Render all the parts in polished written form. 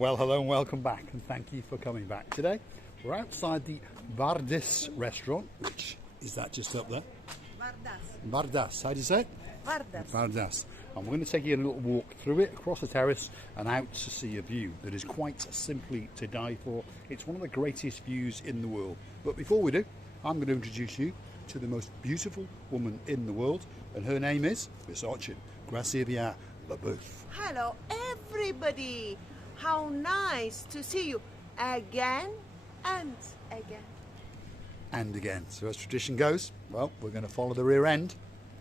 Well, hello and welcome back, and thank you for coming back. Today, we're outside the Vardis restaurant, which is that just up there? Vardas. How do you say it? Vardas. And we're going to take you a little walk through it, across the terrace, and out to see a view that is quite simply to die for. It's one of the greatest views in the world. But before we do, I'm going to introduce you to the most beautiful woman in the world, and her name is Miss Orchin, Graciela Leboeuf. Hello, everybody. How nice to see you again and again. And again. So as tradition goes, well, we're going to follow the rear end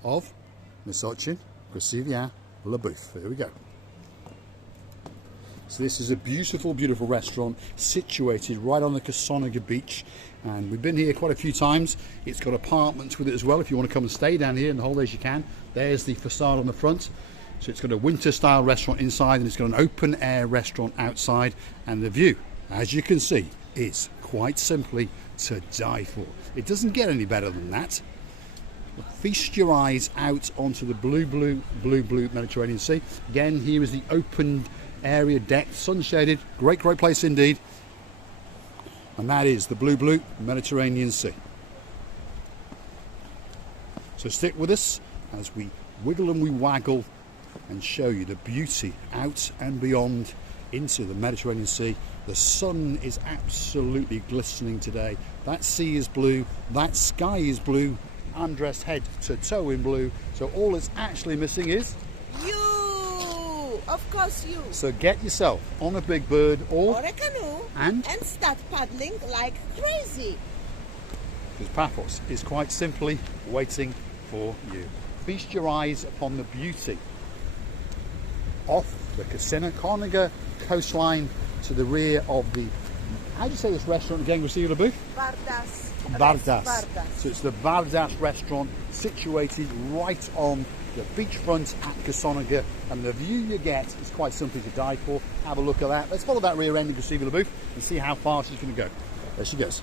of Miss Orchin, Graciela Leboeuf. Here we go. So this is a beautiful, beautiful restaurant situated right on the Kissonerga beach, and we've been here quite a few times. It's got apartments with it as well if you want to come and stay down here in the holidays you can. There's the facade on the front. So it's got a winter style restaurant inside, and it's got an open air restaurant outside, and the view, as you can see, is quite simply to die for. It doesn't get any better than that. Feast your eyes out onto the blue Mediterranean Sea. Again, here is the open area deck, sun shaded, great place indeed. And that is the blue Mediterranean Sea. So stick with us as we wiggle and we waggle and show you the beauty out and beyond into the Mediterranean Sea. The sun is absolutely glistening today. That sea is blue, that sky is blue. I'm dressed head to toe in blue, so all it's actually missing is you, of course you. So get yourself on a big bird or a canoe and start paddling like crazy. Because Paphos is quite simply waiting for you. Feast your eyes upon the beauty off the Kissonerga coastline to the rear of the, how do you say this restaurant again, Graciela Leboeuf? Vardas. So it's the Vardas restaurant situated right on the beachfront at Kissonerga, and the view you get is quite simply to die for. Have a look at that. Let's follow that rear end of Graciela Leboeuf and see how far she's going to go. There she goes.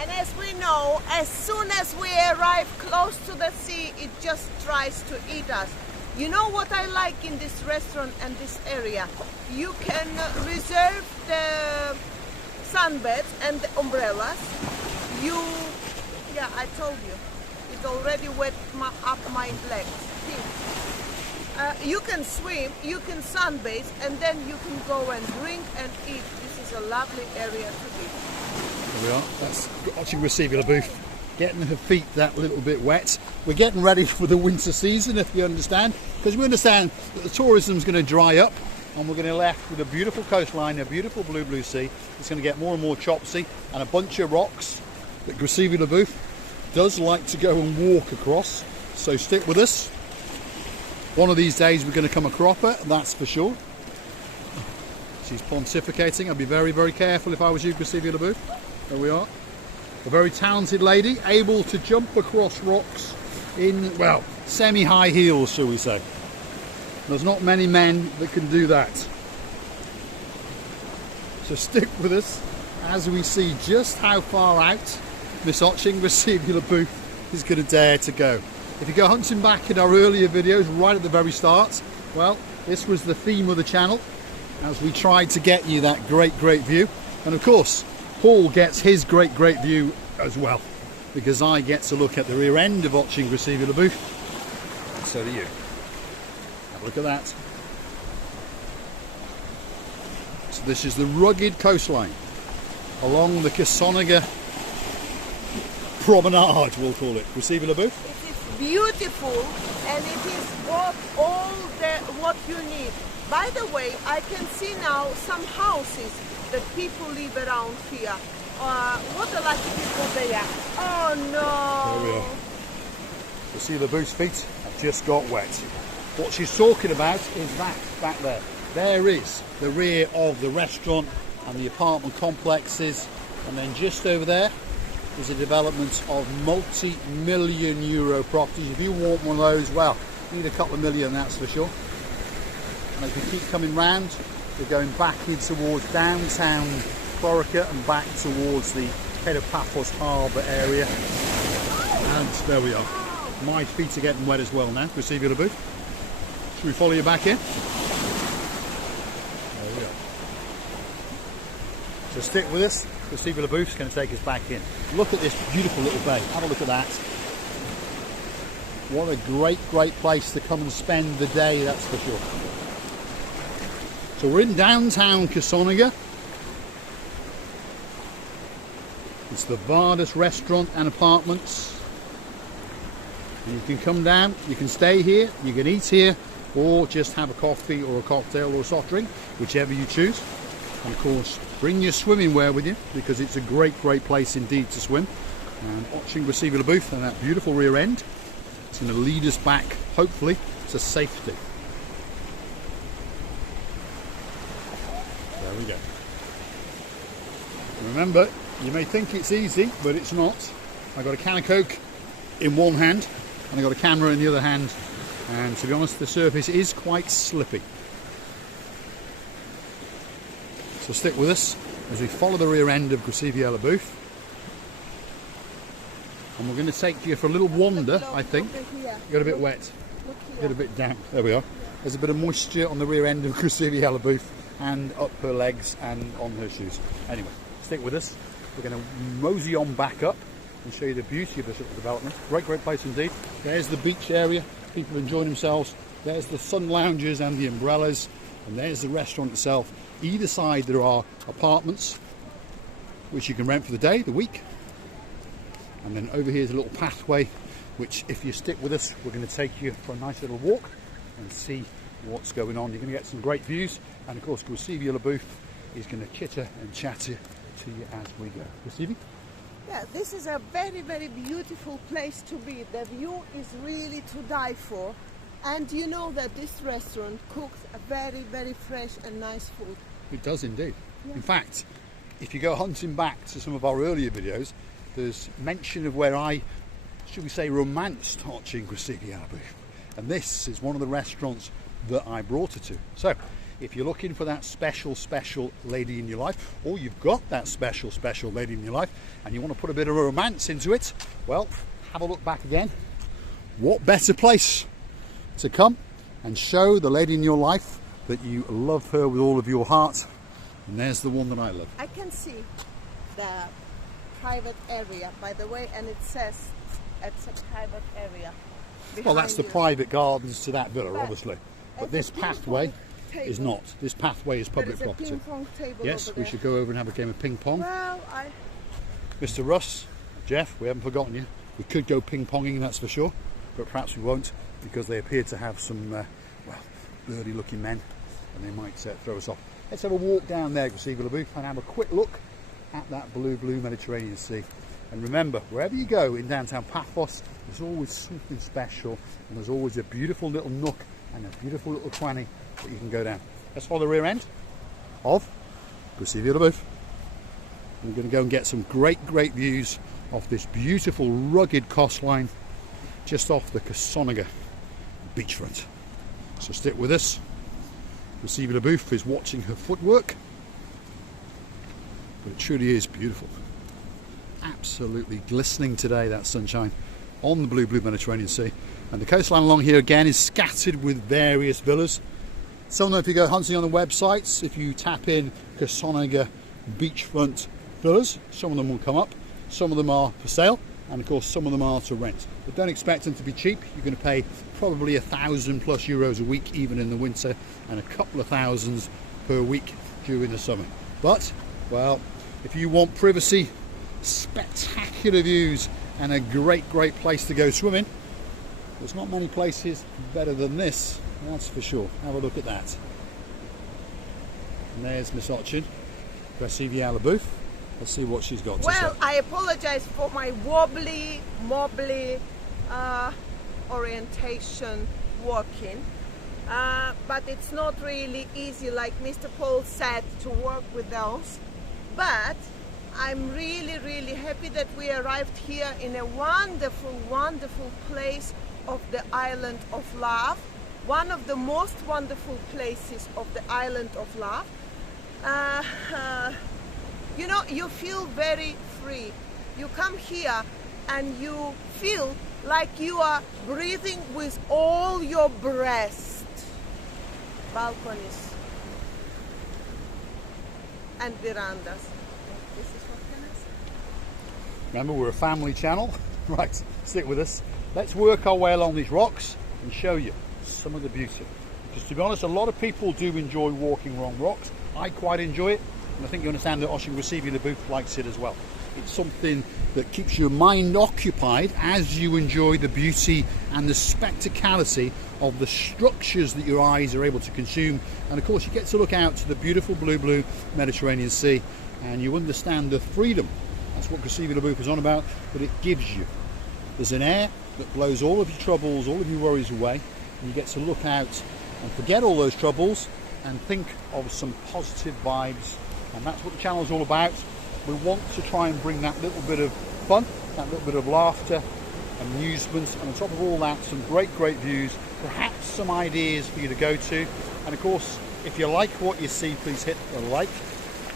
And as we know, as soon as we arrive close to the sea, it just tries to eat us. You know what I like in this restaurant and this area? You can reserve the sunbeds and the umbrellas. I told you, it already wet up my legs. See? You can swim, you can sunbathe, and then you can go and drink and eat. This is a lovely area to be. There we are. That's watching Graciela Leboeuf getting her feet that little bit wet. We're getting ready for the winter season, if you understand, because we understand that the tourism is going to dry up, and we're going to be left with a beautiful coastline, a beautiful blue sea. It's going to get more and more chopsy, and a bunch of rocks that Graciela Leboeuf does like to go and walk across. So stick with us. One of these days we're going to come a cropper, that's for sure. She's pontificating. I'd be very, very careful if I was you, Graciela Leboeuf. There we are. A very talented lady, able to jump across rocks in, well, semi-high heels, shall we say. There's not many men that can do that. So stick with us as we see just how far out Miss Orchin, Graciela Leboeuf, is going to dare to go. If you go hunting back in our earlier videos, right at the very start, well, this was the theme of the channel, as we tried to get you that great view. And of course, Paul gets his great view as well, because I get to look at the rear end of watching Graciela Leboeuf, and so do you. Have a look at that. So this is the rugged coastline along the Kissonerga promenade, we'll call it. Graciela Leboeuf? It is beautiful, and it is what you need. By the way, I can see now some houses that people live around here. What a lucky people they are. Oh no! There we are. Graciela Leboeuf's feet have just got wet. What she's talking about is that back there. There is the rear of the restaurant and the apartment complexes, and then just over there is a development of multi-million euro properties. If you want one of those, well, you need a couple of million, that's for sure. And as we keep coming round, we're going back in towards downtown Kissonerga and back towards the head of Paphos harbour area. And there we are. My feet are getting wet as well now. Receive your boot. Should we follow you back in? There we are. So stick with us. Receive your boot is going to take us back in. Look at this beautiful little bay. Have a look at that. What a great, great place to come and spend the day, that's for sure. So we're in downtown Kissonerga. It's the Vardis restaurant and apartments. And you can come down, you can stay here, you can eat here, or just have a coffee or a cocktail or a soft drink, whichever you choose. And of course, bring your swimming wear with you, because it's a great, great place indeed to swim. And watching Receive your booth and that beautiful rear end, it's going to lead us back, hopefully, to safety. There we go. Remember, you may think it's easy, but it's not. I got a can of Coke in one hand, and I got a camera in the other hand, and to be honest, the surface is quite slippy. So stick with us as we follow the rear end of Kissonerga booth, and we're going to take you for a little wander. I think got a bit wet, got a bit damp. There we are. There's a bit of moisture on the rear end of Kissonerga booth and up her legs and on her shoes. Anyway, stick with us. We're going to mosey on back up and show you the beauty of this little development. Great, great place indeed. There's the beach area, people enjoying themselves. There's the sun lounges and the umbrellas, and there's the restaurant itself. Either side there are apartments which you can rent for the day, the week. And then over here is a little pathway which, if you stick with us, we're going to take you for a nice little walk and see what's going on. You're going to get some great views, and of course Kissonerga booth is going to chitter and chatter to you as we go. Kissonerga? Yeah, this is a very, very beautiful place to be. The view is really to die for. And you know that this restaurant cooks a very, very fresh and nice food. It does indeed. Yeah. In fact, if you go hunting back to some of our earlier videos, there's mention of where I, should we say, romanced watching Kissonerga booth. And this is one of the restaurants that I brought her to. So, if you're looking for that special, special lady in your life, or you've got that special, special lady in your life, and you want to put a bit of romance into it, well, have a look back again. What better place to come and show the lady in your life that you love her with all of your heart? And there's the one that I love. I can see the private area, by the way, and it says it's a private area. Well, that's the you. private gardens to that villa, But obviously. But there's this a pathway table. is not. This pathway is public There is property. a ping pong table Yes, over we there. should go over and have a game of ping pong. Well, Mr. Russ, Jeff, we haven't forgotten you. We could go ping ponging, that's for sure, but perhaps we won't, because they appear to have some, well, birdy looking men, and they might throw us off. Let's have a walk down there, Kissonerga booth, and have a quick look at that blue, blue Mediterranean Sea. And remember, wherever you go in downtown Paphos, there's always something special, and there's always a beautiful little nook and a beautiful little cranny that you can go down. Let's follow the rear end of Kissonerga booth. We're going to go and get some great, great views of this beautiful, rugged coastline just off the Kissonerga beachfront. So stick with us. Kissonerga booth is watching her footwork, but it truly is beautiful. Absolutely glistening today, that sunshine on the blue, blue Mediterranean Sea. And the coastline along here again is scattered with various villas. Some of them, if you go hunting on the websites, if you tap in Kissonerga beachfront villas, some of them will come up. Some of them are for sale, and of course some of them are to rent. But don't expect them to be cheap. You're going to pay probably €1,000+ a week even in the winter, and a couple of thousands per week during the summer. But, well, if you want privacy, spectacular views, and a great, great place to go swimming, there's not many places better than this, that's for sure. Have a look at that. And there's Miss Ochin, Kissonerga booth. Let's see what she's got to say. well, I apologize for my wobbly orientation walking, but it's not really easy, like Mr. Paul said, to work with those. But I'm really, really happy that we arrived here in a wonderful, wonderful place of the island of love. One of the most wonderful places of the island of love. You know, you feel very free. You come here and you feel like you are breathing with all your breast. Balconies and verandas. This is what can I say? Remember, we're a family channel. Right, stick with us. Let's work our way along these rocks and show you some of the beauty. Because to be honest, a lot of people do enjoy walking along rocks. I quite enjoy it, and I think you understand that Ocean Receiving the Booth likes it as well. It's something that keeps your mind occupied as you enjoy the beauty and the spectacality of the structures that your eyes are able to consume. And of course, you get to look out to the beautiful blue Mediterranean Sea, and you understand the freedom. That's what Receiving the Booth is on about, that it gives you. There's an air that blows all of your troubles, all of your worries away, and you get to look out and forget all those troubles and think of some positive vibes. And that's what the channel is all about. We want to try and bring that little bit of fun, that little bit of laughter, amusement, and on top of all that, some great views, perhaps some ideas for you to go to. And of course, if you like what you see, please hit the like.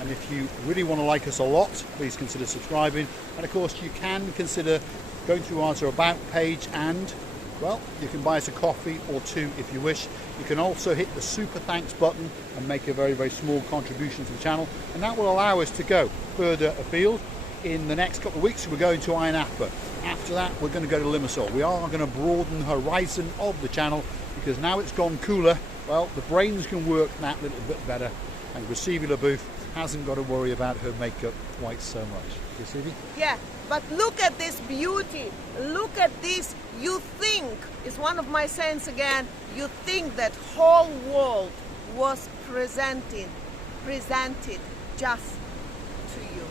And if you really want to like us a lot, please consider subscribing. And of course, you can consider going to our About page, and well, you can buy us a coffee or two if you wish. You can also hit the super thanks button and make a very small contribution to the channel, and that will allow us to go further afield. In the next couple of weeks, we're going to Ayia Napa. After that, we're going to go to Limassol. We are going to broaden the horizon of the channel, because now it's gone cooler, well, the brains can work that little bit better, and Receiving the Booth hasn't got to worry about her makeup quite so much. You see me? Yeah, but look at this beauty. Look at this. You think, it's one of my sayings again, you think that whole world was presented just to you.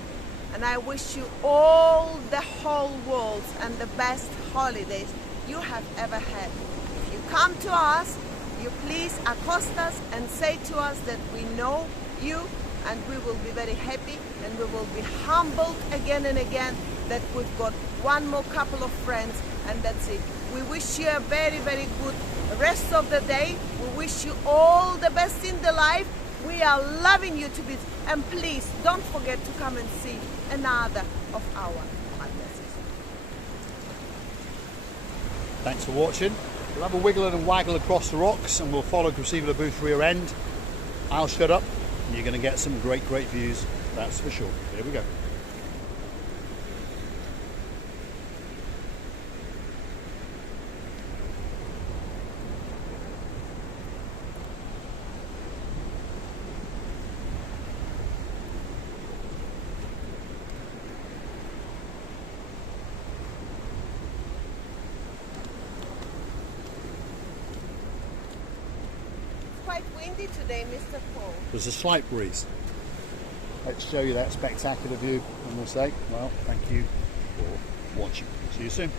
And I wish you all the whole world and the best holidays you have ever had. If you come to us, you please accost us and say to us that we know you, and we will be very happy, and we will be humbled again and again that we've got one more couple of friends, and that's it. We wish you a very good rest of the day. We wish you all the best in the life. We are loving you to bits, and please don't forget to come and see another of our madnesses. Thanks for watching. We'll have a wiggle and waggle across the rocks, and we'll follow Receiving the Booth rear end. I'll shut up. You're going to get some great views, that's for sure. Here we go. Quite windy today, Mr. Paul. There's a slight breeze. Let's show you that spectacular view, and we'll say, well, thank you for watching. See you soon.